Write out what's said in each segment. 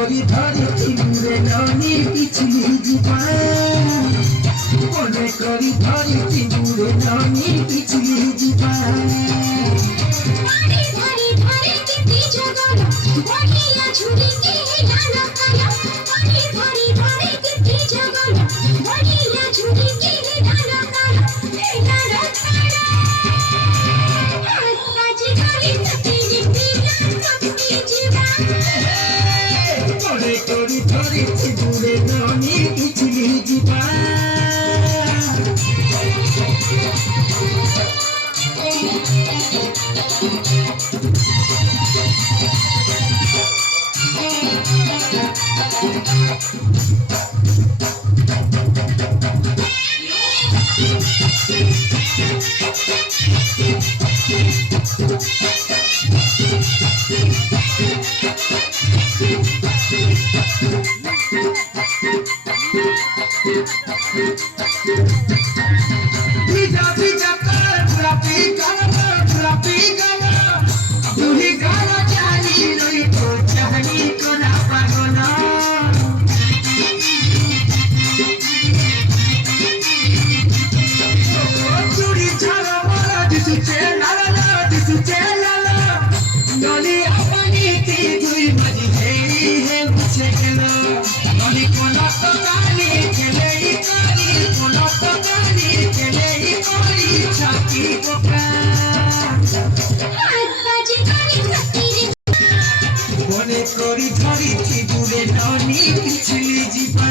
করি ধরিছি দূরে ননি পিছলি ଯିବା মনে করি ধরিছি দূরে ননি পিছলি ଯିବା ধরিছি দূরে ননি পিছলি ଯିବା Pija pija kar pura pigala duri gala chali roi to chahni ko na pagona duri chhala mara disu chela noli apani ti dui maji he muche gelo noli kona to kali chele kali kona to kali chele kali chaki boka মনে করি ধরিছি দূরে ননি পিছলি ଯିବା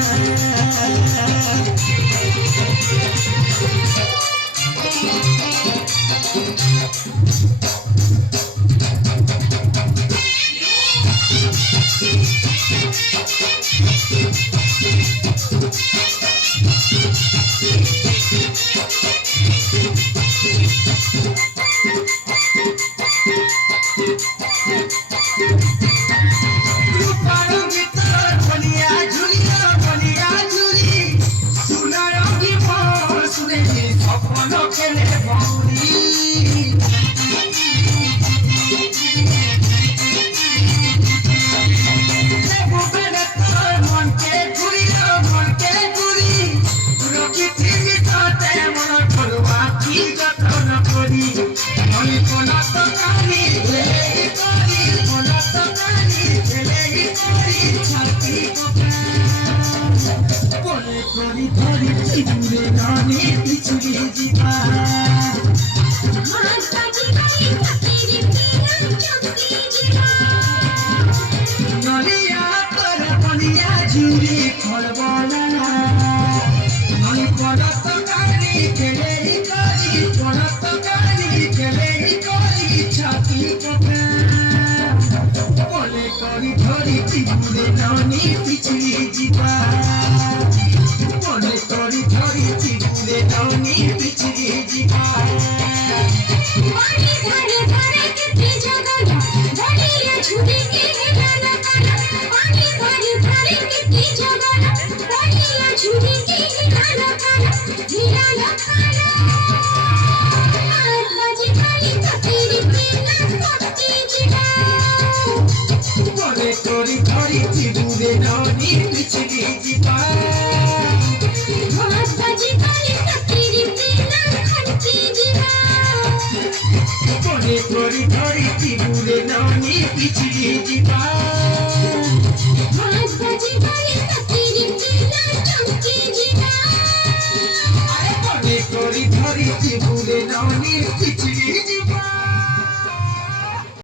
ধরিছি দূরে ননি পিছলি ଯିବା নলিয়া কর বলিয়া ঝুরি খড়বলা নলি পরত কালি খেলে পরত কালি খেলে করি ছাতি পকা মনে করি ধরিছি দূরে ননি পিছলি ଯିବା মনে করি ধরিছি দূরে ননি পিছলি ଯିବା মনে করি ধরিছি দূরে ননি পিছলি ଯିବା মনে করি ধরিছি দূরে ননি পিছলি ଯିବା